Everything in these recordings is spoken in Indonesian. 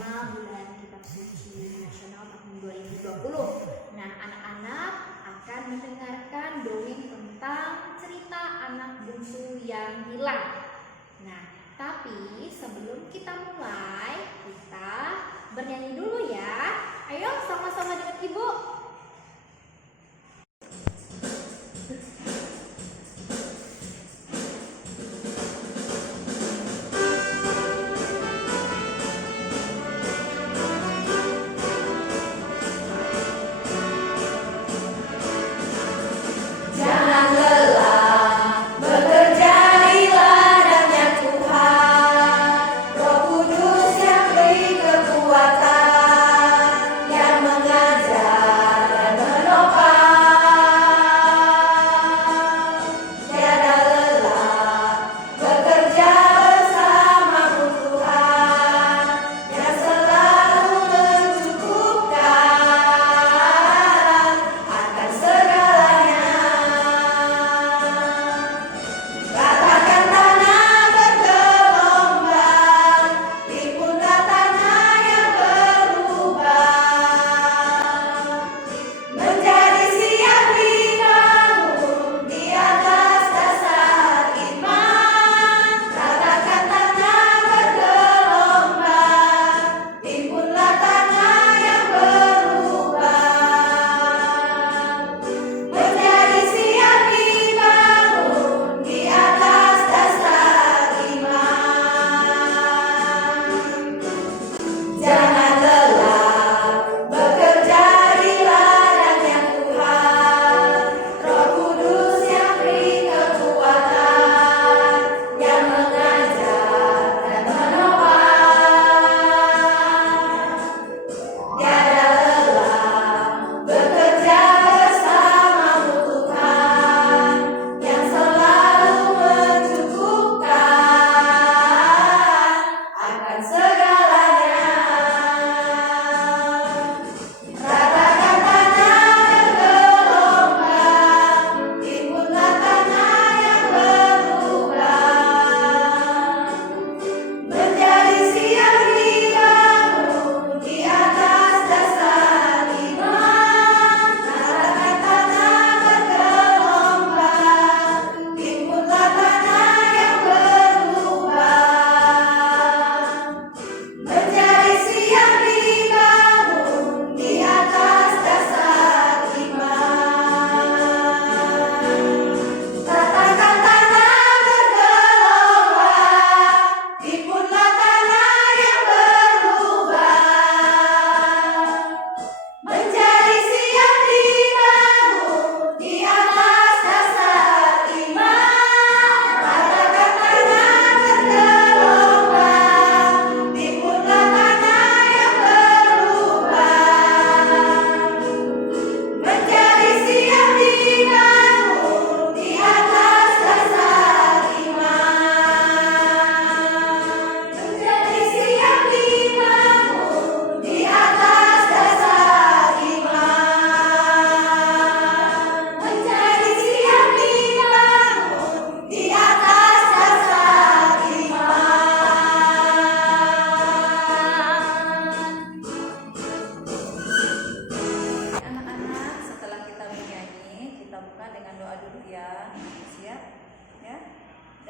tema bulan Kitab Suci Nasional tahun 2020. Nah, anak-anak akan mendengarkan dongeng tentang cerita anak bungsu yang hilang. Nah, tapi sebelum kita mulai, kita bernyanyi dulu ya. Ayo sama-sama dengan Ibu.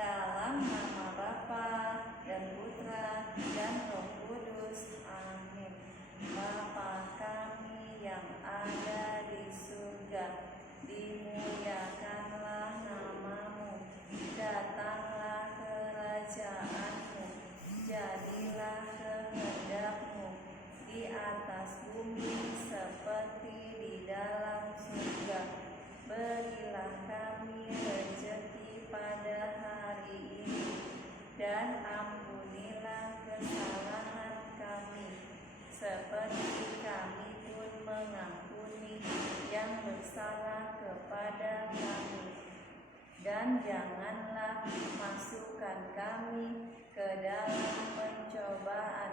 Dalam nama Bapa dan Putra dan Roh Kudus. Amin. Bapa kami yang ada di surga, dimuliakanlah namamu, datanglah kerajaanmu, jadilah kehendakmu di atas bumi seperti di dalam surga. Berilah kami rezeki pada hari ini, dan ampunilah kesalahan kami, seperti kami pun mengampuni yang bersalah kepada kami. Dan janganlah masukkan kami ke dalam pencobaan,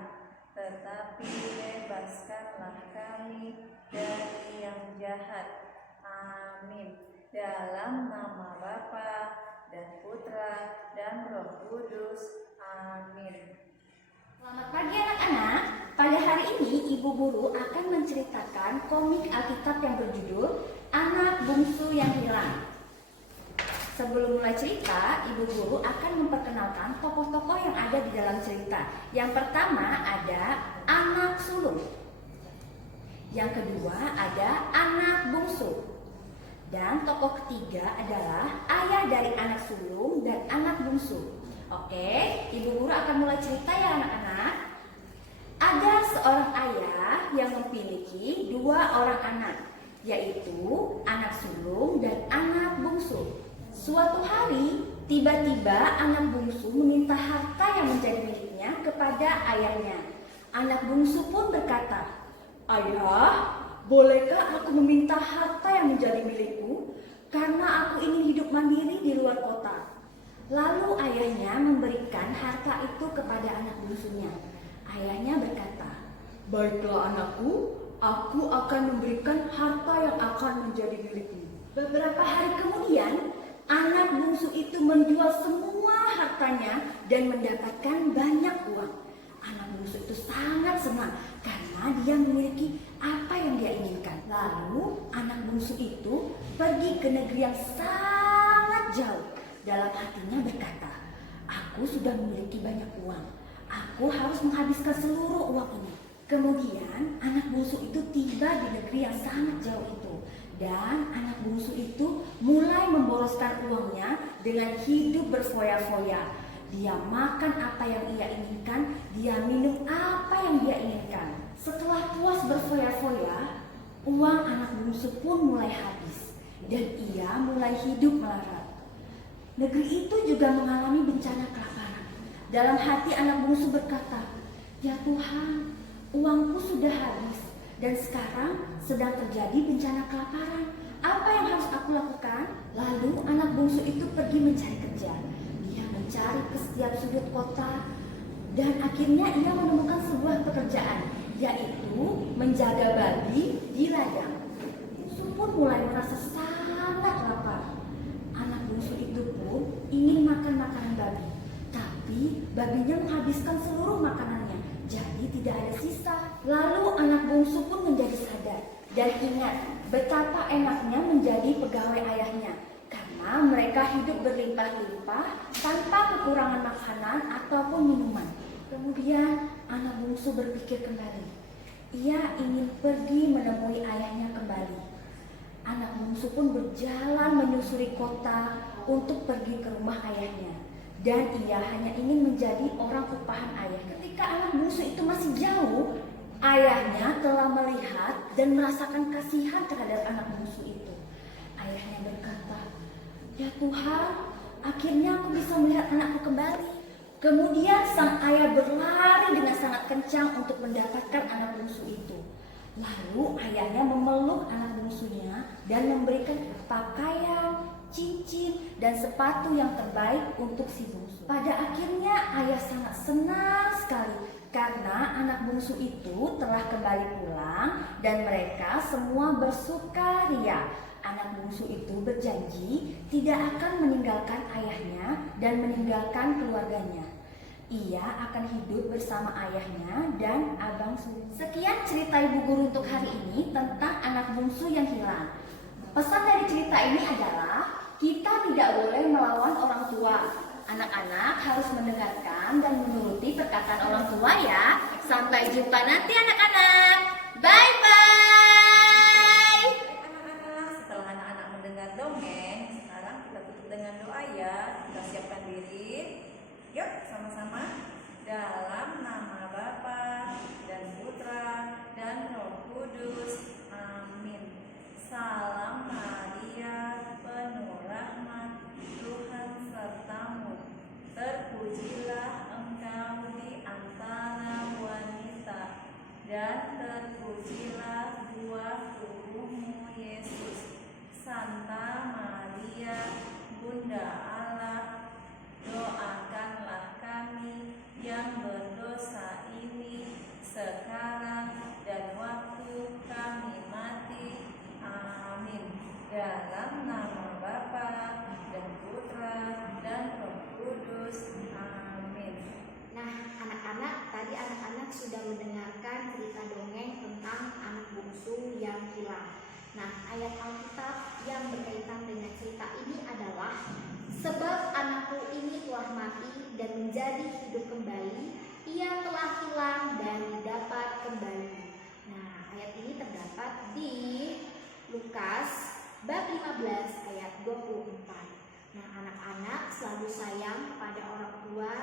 tetapi bebaskanlah kami dari yang jahat. Amin. Dalam nama Bapa dan Putra dan Roh Kudus. Amin. Selamat pagi anak-anak. Pada Ibu guru akan menceritakan komik Alkitab yang berjudul Anak Bungsu yang Hilang. Sebelum mulai cerita, Ibu guru akan memperkenalkan tokoh-tokoh yang ada di dalam cerita. Yang pertama ada anak sulung. Yang kedua ada anak bungsu. Dan tokoh ketiga adalah ayah dari anak sulung dan anak bungsu. Oke, Ibu guru akan mulai cerita ya anak-anak. Ada seorang ayah yang memiliki 2 orang anak, yaitu anak sulung dan anak bungsu. Suatu hari, tiba-tiba anak bungsu meminta harta yang menjadi miliknya kepada ayahnya. Anak bungsu pun berkata, "Ayah, bolehkah aku meminta harta yang menjadi milikku? Karena aku ingin hidup mandiri di luar kota." Lalu ayahnya memberikan harta itu kepada anak bungsunya. Ayahnya berkata, "Baiklah anakku, aku akan memberikan harta yang akan menjadi milikmu." Beberapa hari kemudian, anak bungsu itu menjual semua hartanya dan mendapatkan banyak uang. Anak bungsu itu sangat senang karena dia memiliki apa yang dia inginkan. Lalu anak bungsu itu pergi ke negeri yang sangat jauh. Dalam hatinya berkata, "Aku sudah memiliki banyak uang. Aku harus menghabiskan seluruh uang ini." Kemudian anak bungsu itu tiba di negeri yang sangat jauh itu. Dan anak bungsu itu mulai memboroskan uangnya dengan hidup berfoya-foya. Dia makan apa yang ia inginkan, dia minum apa yang dia inginkan. Setelah puas berfoya-foya, uang anak bungsu pun mulai habis. Dan ia mulai hidup melarat. Negeri itu juga mengalami bencana kelaparan. Dalam hati anak bungsu berkata, "Ya Tuhan, uangku sudah habis. Dan sekarang sedang terjadi bencana kelaparan. Apa yang harus aku lakukan?" Lalu anak bungsu itu pergi mencari kerja. Dia mencari ke setiap sudut kota. Dan akhirnya ia menemukan sebuah pekerjaan, yaitu menjaga babi di ladang. Bungsu pun mulai merasa sangat lapar. Anak bungsu itu pun ingin makan makanan babi. Tapi babinya menghabiskan seluruh makanannya. Jadi tidak ada sisa. Lalu anak bungsu pun menjadi sadar dan ingat betapa enaknya menjadi pegawai ayahnya, karena mereka hidup berlimpah-limpah tanpa kekurangan makanan ataupun minuman. Kemudian anak bungsu berpikir kembali. Ia ingin pergi menemui ayahnya kembali. Anak bungsu pun berjalan menyusuri kota untuk pergi ke rumah ayahnya. Dan ia hanya ingin menjadi orang upahan ayah. Ketika anak bungsu itu masih jauh, ayahnya telah melihat dan merasakan kasihan terhadap anak bungsu itu. Ayahnya berkata, "Ya Tuhan, akhirnya aku bisa melihat anakku kembali." Kemudian sang ayah berlari dengan sangat kencang untuk mendapatkan anak bungsu itu. Lalu ayahnya memeluk anak bungsunya dan memberikan pakaian, cincin, dan sepatu yang terbaik untuk si bungsu. Pada akhirnya ayah sangat senang sekali karena anak bungsu itu telah kembali pulang dan mereka semua bersukaria. Anak bungsu itu berjanji tidak akan meninggalkan ayahnya dan meninggalkan keluarganya. Ia akan hidup bersama ayahnya dan abang sulung. Sekian cerita Ibu Guru untuk hari ini tentang anak bungsu yang hilang. Pesan dari cerita ini adalah kita tidak boleh melawan orang tua. Anak-anak harus mendengarkan dan menuruti perkataan orang tua ya. Sampai jumpa nanti anak-anak. Bye-bye. Anak-anak, setelah anak-anak mendengar dongeng, sekarang kita tutup dengan doa ya. Kita siapkan diri. Yuk, sama-sama. Dalam nama Bapa dan Putra dan Roh Kudus. Amin. Salam Maria, penuh rahmat, Tuhan sertamu. Terpujilah engkau di antara wanita, dan terpujilah buah tubuhmu Yesus. Santa Maria, Bunda Allah, doakanlah kami yang berdosa ini sekarang dan waktu kami mati. Amin. Dalam nama Bapa dan Putra dan Roh Kudus. Amin. Nah, anak-anak, tadi anak-anak sudah mendengarkan cerita dongeng Nah, ayat Alkitab yang berkaitan dengan cerita ini adalah sebab anakku ini telah mati dan menjadi hidup kembali, ia telah hilang dan didapat kembali. Nah, ayat ini terdapat di Lukas bab 15 ayat 24. Nah, anak-anak selalu sayang kepada orang tua